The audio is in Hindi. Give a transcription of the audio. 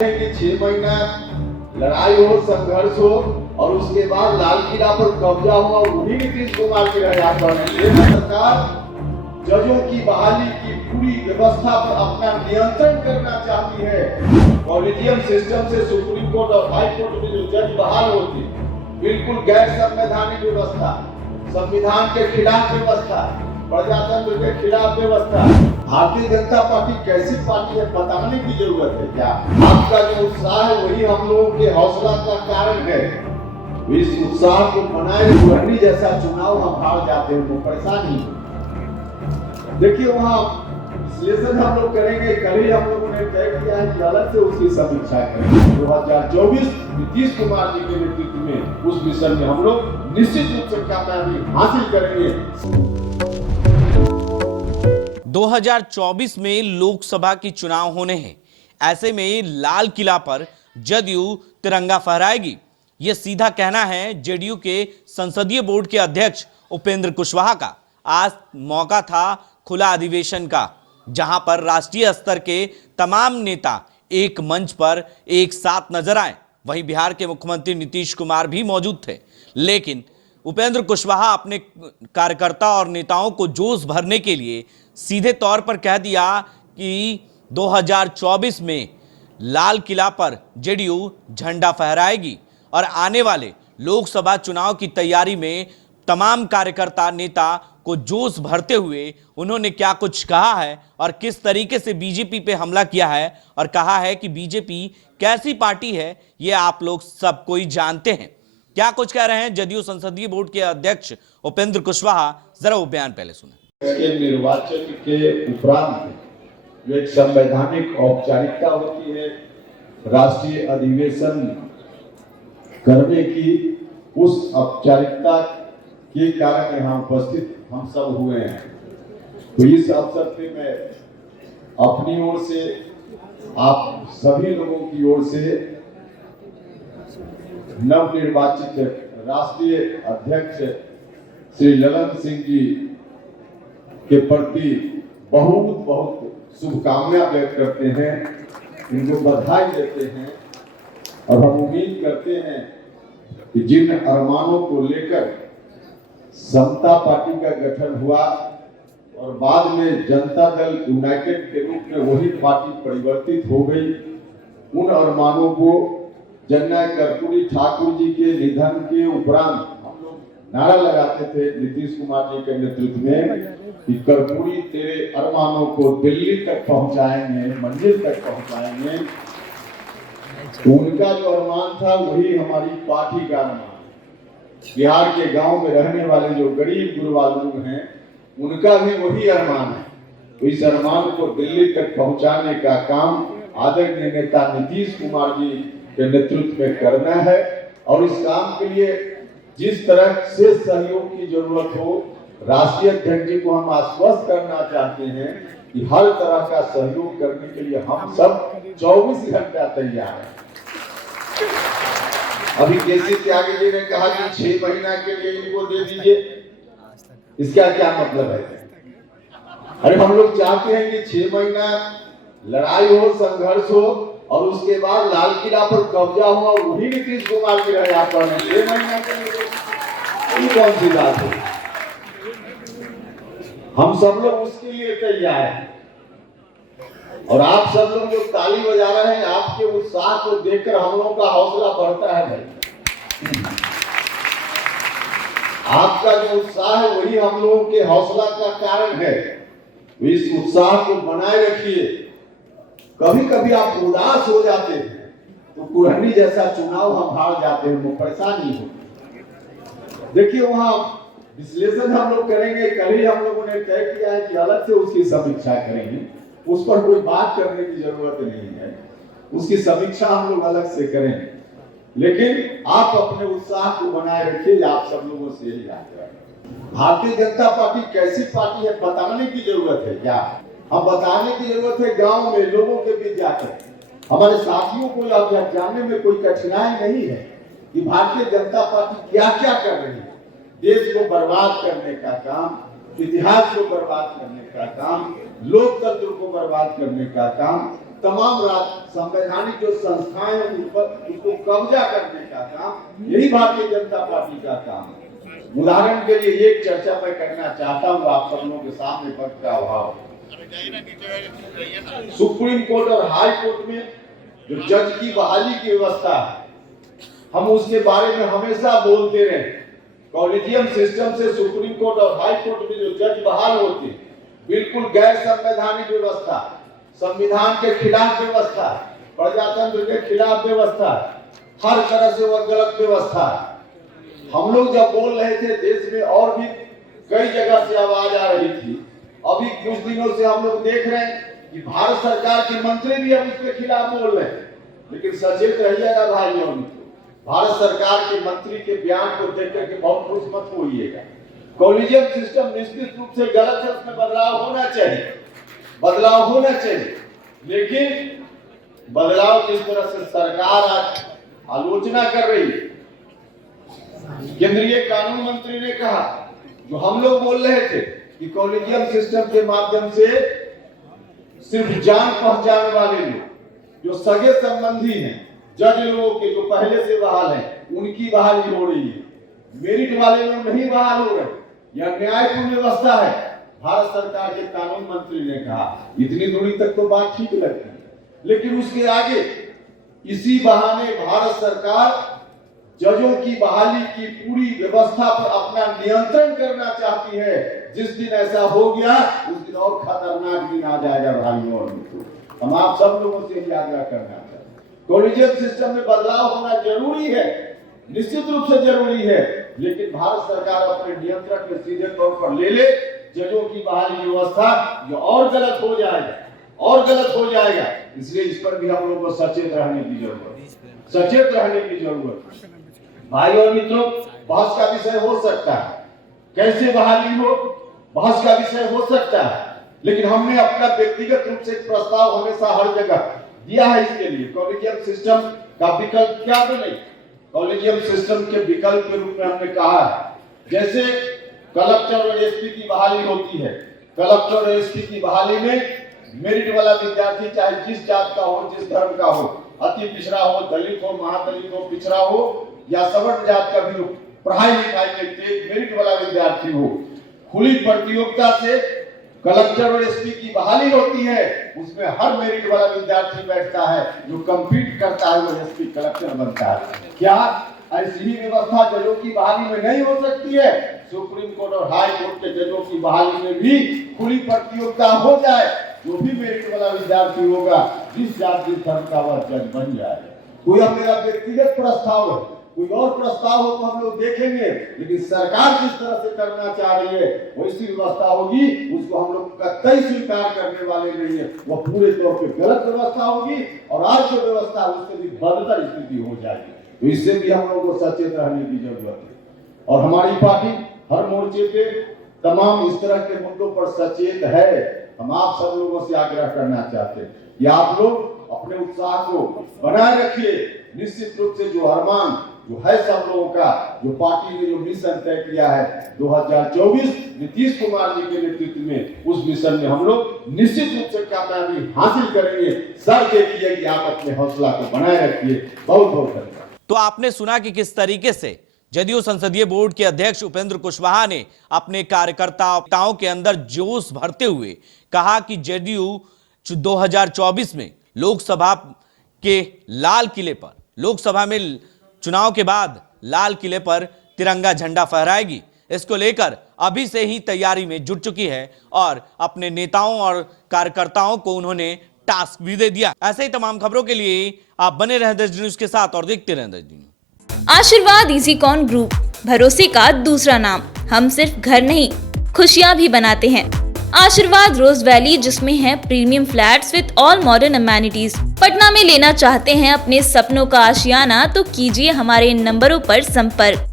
6 महीना लड़ाई हो, संघर्ष हो और उसके बाद लाल किला पर कब्जा हुआ, वही नीतीश कुमार के रहे आप ये सरकार जजों की बहाली की पूरी व्यवस्था पर अपना नियंत्रण करना चाहती है। कॉलेजियम सिस्टम से सुप्रीम कोर्ट और हाई कोर्ट में जो जज बहाल होती, बिल्कुल गैर संवैधानिक व्यवस्था, संविधान के खिलाफ व्यवस्था, प्रजातंत्र के खिलाफ व्यवस्था। भारतीय जनता पार्टी कैसी पार्टी है बताने की जरूरत है क्या? आपका जो उत्साह है वही हम लोगों के हौसला का कारण है। इस उत्साह को बनाए रखने जैसा चुनाव हम हार जाते हैं वो परेशानी। देखिए वहाँ विश्लेषण हम लोग करेंगे, कल ही हम लोगों ने तय किया है कि अलग से उसकी समीक्षा करेंगे। 2024 नीतीश कुमार जी के नेतृत्व में उस मिशन में हम लोग निश्चित रूप से कामयाबी हासिल करेंगे। 2024 में लोकसभा की चुनाव होने हैं। ऐसे में लाल किला पर जदयू तिरंगा फहराएगी। यह सीधा कहना है जेडीयू के संसदीय बोर्ड के अध्यक्ष उपेंद्र कुशवाहा का। आज मौका था खुला अधिवेशन का, जहां पर राष्ट्रीय स्तर के तमाम नेता एक मंच पर एक साथ नजर आए। वहीं बिहार के मुख्यमंत्री नीतीश कुमार भी मौजूद थे, लेकिन उपेंद्र कुशवाहा अपने कार्यकर्ता और नेताओं को जोश भरने के लिए सीधे तौर पर कह दिया कि 2024 में लाल किला पर जेडीयू झंडा फहराएगी और आने वाले लोकसभा चुनाव की तैयारी में तमाम कार्यकर्ता नेता को जोश भरते हुए उन्होंने क्या कुछ कहा है और किस तरीके से बीजेपी पे हमला किया है और कहा है कि बीजेपी कैसी पार्टी है, ये आप लोग सब कोई जानते हैं। क्या कुछ कह रहे हैं जदयू संसदीय बोर्ड के अध्यक्ष उपेंद्र कुशवाहा, जरा वो बयान पहले सुने। निर्वाचन के उपरांत जो एक संवैधानिक औपचारिकता होती है राष्ट्रीय अधिवेशन करने की, उस औपचारिकता के कारण यहाँ उपस्थित हम सब हुए हैं। तो इस अवसर पे मैं अपनी ओर से, आप सभी लोगों की ओर से नवनिर्वाचित राष्ट्रीय अध्यक्ष श्री ललन सिंह जी के प्रति बहुत बहुत शुभकामनाएं व्यक्त करते हैं, इनको बधाई देते हैं और हम उम्मीद करते हैं कि जिन अरमानों को लेकर समता पार्टी का गठन हुआ और बाद में जनता दल यूनाइटेड के रूप में वही पार्टी परिवर्तित हो गई, उन अरमानों को जननायक कर्पूरी ठाकुर जी के निधन के उपरांत हम लोग नारा लगाते थे नीतीश कुमार जी के नेतृत्व में कि कर्पूरी तेरे अरमानों को दिल्ली तक पहुंचाएंगे, मंजिल तक पहुंचाएंगे। तो उनका जो अरमान था वही हमारी पार्टी का अरमान। बिहार के गांव में रहने वाले जो गरीब गुरबा लोग हैं, उनका भी वही अरमान है। तो इस अरमान को दिल्ली तक पहुंचाने का काम आदरणीय नेता नीतीश कुमार जी के नेतृत्व में करना है और इस काम के लिए जिस तरह से सहयोग की जरूरत हो, राष्ट्रीय अध्यक्ष जी को हम आश्वस्त करना चाहते हैं कि हर तरह का सहयोग करने के लिए हम सब 24 घंटा तैयार हैं। अभी केसी त्यागी जी ने कहा कि 6 महीना के लिए इनको दे दीजिए, इसका क्या मतलब है? अरे हम लोग चाहते हैं कि 6 महीना लड़ाई हो, संघर्ष हो और उसके बाद लाल किला पर कब्जा हुआ, वही नीतीश कुमार की रहे आप 6 महीना के लिए कौन सी बात है? हम सब लोग उसके लिए तैयार हैं और आप सब लोग जो ताली बजा रहे हैं, आपके उत्साह को देखकर हम लोगों का हौसला बढ़ता है भाई। आपका जो उत्साह है वही हम लोगों के हौसला का कारण है। इस उत्साह को बनाए रखिए। कभी कभी आप उदास हो जाते हैं तो कुरहनी जैसा चुनाव हम हार जाते हैं, वो परेशानी हो। देखिए वहाँ विश्लेषण हम लोग करेंगे, कल ही हम लोगों ने तय किया है कि अलग से उसकी समीक्षा करेंगे। उस पर कोई बात करने की जरूरत नहीं है, उसकी समीक्षा हम लोग अलग से करेंगे। लेकिन आप अपने उत्साह को बनाए रखिए, आप सब लोगों से यही आग्रह है। भारतीय जनता पार्टी कैसी पार्टी है बताने की जरूरत है क्या? अब बताने की जरूरत है गांव में लोगों के बीच जाकर। हमारे साथियों को अब जानने में कोई कठिनाई नहीं है कि भारतीय जनता पार्टी क्या क्या कर रही है। देश को बर्बाद करने का काम, इतिहास को बर्बाद करने का काम, लोकतंत्र को बर्बाद करने का काम तमाम संवैधानिक जो संस्थाएं हैं उन पर उसको कब्जा करने का काम यही भारतीय जनता पार्टी का काम है। उदाहरण के लिए एक चर्चा मैं करना चाहता हूँ आप सब लोगों के सामने, वक्त का अभाव। सुप्रीम कोर्ट और हाई कोर्ट में जो जज की बहाली की व्यवस्था है, हम उसके बारे में हमेशा बोलते रहे। कॉलेजियम सिस्टम से सुप्रीम कोर्ट और हाई कोर्ट में जो जज बहाल होते हैं, बिल्कुल गैर संवैधानिक व्यवस्था, संविधान के खिलाफ व्यवस्था, प्रजातंत्र के खिलाफ व्यवस्था, हर तरह से वह गलत व्यवस्था। हम लोग जब बोल रहे थे, देश में और भी कई जगह से आवाज आ रही थी। अभी कुछ दिनों से हम लोग देख रहे हैं कि भारत सरकार के मंत्री भी अब उसके खिलाफ बोल रहे हैं। लेकिन सचेत रहिएगा भाइयों और मित्रों, भारत सरकार के मंत्री के बयान को देख करके बहुत खुश मत होइएगा। कॉलेजियम सिस्टम निश्चित रूप से गलत है, उसमें बदलाव होना चाहिए, बदलाव होना चाहिए। लेकिन बदलाव किस तरह से सरकार आज आलोचना कर रही है। केंद्रीय कानून मंत्री ने कहा, जो हम लोग बोल रहे थे कि कॉलेजियम सिस्टम के माध्यम से सिर्फ जान पहचान वाले लोग, जो सगे संबंधी हैं, जज लोगों के जो पहले से बहाल हैं, उनकी बहाली हो रही है। मेरिट वाले लोग नहीं बहाल हो रहे। यह न्यायपूर्ण व्यवस्था है, भारत सरकार के कानून मंत्री ने कहा। इतनी दूरी तक तो बात ठीक लगती है, लेकिन उसके आगे इसी बहाने भारत सरकार जजों की बहाली की पूरी व्यवस्था पर अपना नियंत्रण करना चाहती है। जिस दिन ऐसा हो गया, उस दिन और खतरनाक दिन आ जाएगा भाइयों और मित्रों। हम आप सब लोगों से आग्रह करना चाहते हैं, कॉलेजियम सिस्टम में बदलाव होना जरूरी है, निश्चित रूप से जरूरी है। लेकिन भारत सरकार अपने नियंत्रण में सीधे तौर पर ले ले जजों की बहाली व्यवस्था, जो और गलत हो जाएगा, और गलत हो जाएगा। इसलिए इस पर भी हम लोगों को सचेत रहने की जरूरत, सचेत रहने की जरूरत। भाई और मित्रों, बहस का विषय हो सकता है, कैसे बहाली हो, बहस का विषय हो सकता है। लेकिन हमने अपना व्यक्तिगत रूप से प्रस्ताव हमेशा हर जगह दिया है इसके लिए। कॉलेजियम सिस्टम का विकल्प क्या बने, कॉलेजियम सिस्टम के विकल्प के रूप में हमने कहा है, जैसे कलेक्टर और एसपी की बहाली होती है। कलेक्टर और एसपी की बहाली में मेरिट वाला विद्यार्थी चाहे जिस जात का हो, जिस धर्म का हो, अति पिछड़ा हो, दलित हो, महादलित हो, पिछड़ा हो या सवर्ण जात का भी हो, पढ़ाई लिखाई में तेज मेरिट वाला विद्यार्थी हो, खुली प्रतियोगिता से कलेक्टर और एसपी की बहाली होती है। उसमें हर मेरिट वाला विद्यार्थी बैठता है, जो कंपीट करता है वो एसपी कलेक्टर बनता है। क्या ऐसी ही व्यवस्था जजों की बहाली में नहीं हो सकती है? सुप्रीम कोर्ट और हाई कोर्ट के जजों की बहाली में भी खुली प्रतियोगिता हो जाए, जो भी मेरिट वाला विद्यार्थी होगा, जिस जात जिस धर्म का वह जज बन जाए। कोई अब मेरा व्यक्तिगत प्रस्ताव है, कोई और प्रस्ताव हो तो हम लोग देखेंगे, लेकिन सरकार जिस तरह से करना चाह रही है वैसी व्यवस्था होगी, उसको हम लोग कतई स्वीकार करने वाले नहीं है। वो पूरे तौर पे गलत व्यवस्था होगी और आज जो व्यवस्था है उससे भी बदतर स्थिति हो जाएगी। तो इससे भी हम लोगों को सचेत रहने की जरूरत है। और हमारी पार्टी हर मोर्चे पे तमाम इस तरह के मुद्दों पर सचेत है। हम आप सब लोगों से आग्रह करना चाहते हैं कि आप लोग अपने उत्साह को बनाए रखिए। निश्चित रूप से जो अरमान जो है सब लोगों का, जो पार्टी ने जो मिशन तय किया है 2024 नीतीश कुमार जी के नेतृत्व में, उस मिशन में हम लोग निश्चित रूप से कामयाबी हासिल करेंगे। सर देखिए कि आप अपने हौसला को बनाए रखिए। बहुत बहुत धन्यवाद। तो आपने सुना कि किस तरीके से जदयू संसदीय बोर्ड के अध्यक्ष उपेंद्र कुशवाहा ने अपने कार्यकर्ताओं के अंदर जोश भरते हुए कहा कि जदयू 2024 में लोकसभा के लाल किले पर, लोकसभा में चुनाव के बाद लाल किले पर तिरंगा झंडा फहराएगी। इसको लेकर अभी से ही तैयारी में जुट चुकी है और अपने नेताओं और कार्यकर्ताओं को उन्होंने टास्क भी दे दिया। ऐसे ही तमाम खबरों के लिए आप बने रहें देश न्यूज के साथ और देखते रहें देश न्यूज। आशीर्वाद इजीकॉन ग्रुप, भरोसे का दूसरा नाम। हम सिर्फ घर नहीं, खुशियां भी बनाते हैं। आशीर्वाद रोज वैली, जिसमें है premium flats with all modern amenities. Patna में लेना चाहते हैं अपने सपनों का आशियाना, तो कीजिए हमारे इन नंबरों पर संपर्क।